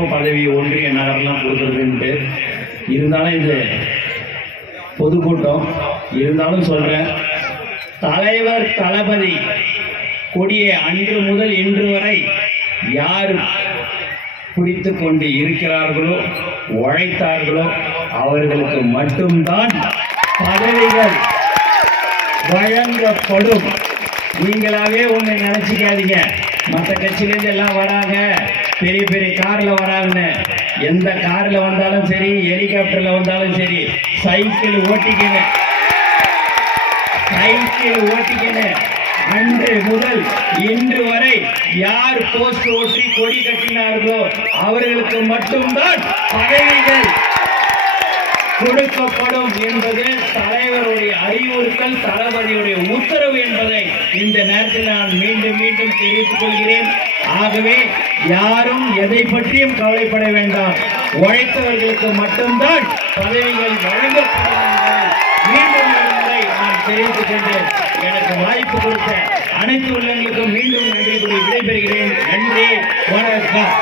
எப்போ பதவி ஒன்றிய நகரெல்லாம் கொடுக்குறதுன்ட்டு. இருந்தாலும் இந்த பொதுக்கூட்டம் இருந்தாலும் சொல்கிறேன், தலைவர் தளபதி கொடியை அன்று முதல் இன்று வரை யார் பிடித்து கொண்டு இருக்கிறார்களோ உழைத்தார்களோ அவர்களுக்கு மட்டும்தான் பதவிகள் வழங்கப்படும். நீங்களாவே ஒன்று நினைச்சிக்காதீங்க, மற்ற கட்சியிலேருந்து எல்லாம் வராங்க, பெரிய பெரிய காரில் வராங்கன்னு. எந்த காரில் வந்தாலும் சரி, ஹெலிகாப்டரில் வந்தாலும் சரி, சைக்கிள் ஓட்டிக்கணும். அன்று முதல் இன்று வரை யார் போஸ்ட் ஓட்டி கொடி கட்டினார்களோ அவர்களுக்கு மட்டும்தான் பதவிகள் கொடுக்கப்படும் என்பது தலைவருடைய அறிவுறுத்தல், தளபதியுடைய உத்தரவு என்பதை இந்த நேரத்தில் நான் மீண்டும் மீண்டும் தெரிவித்துக் கொள்கிறேன். ஆகவே யாரும் எதை பற்றியும் கவலைப்பட வேண்டாம், உழைத்தவர்களுக்கு மட்டும்தான் பதவிகள் வழங்கப்படும் மீண்டும் நான் தெரிவித்துக் கொண்டு எனக்கு வாய்ப்பு கொடுத்த அனைத்து உள்ளங்களுக்கும் மீண்டும் நன்றி கூறி விடைபெறுகிறேன். நன்றி, வணக்கம்.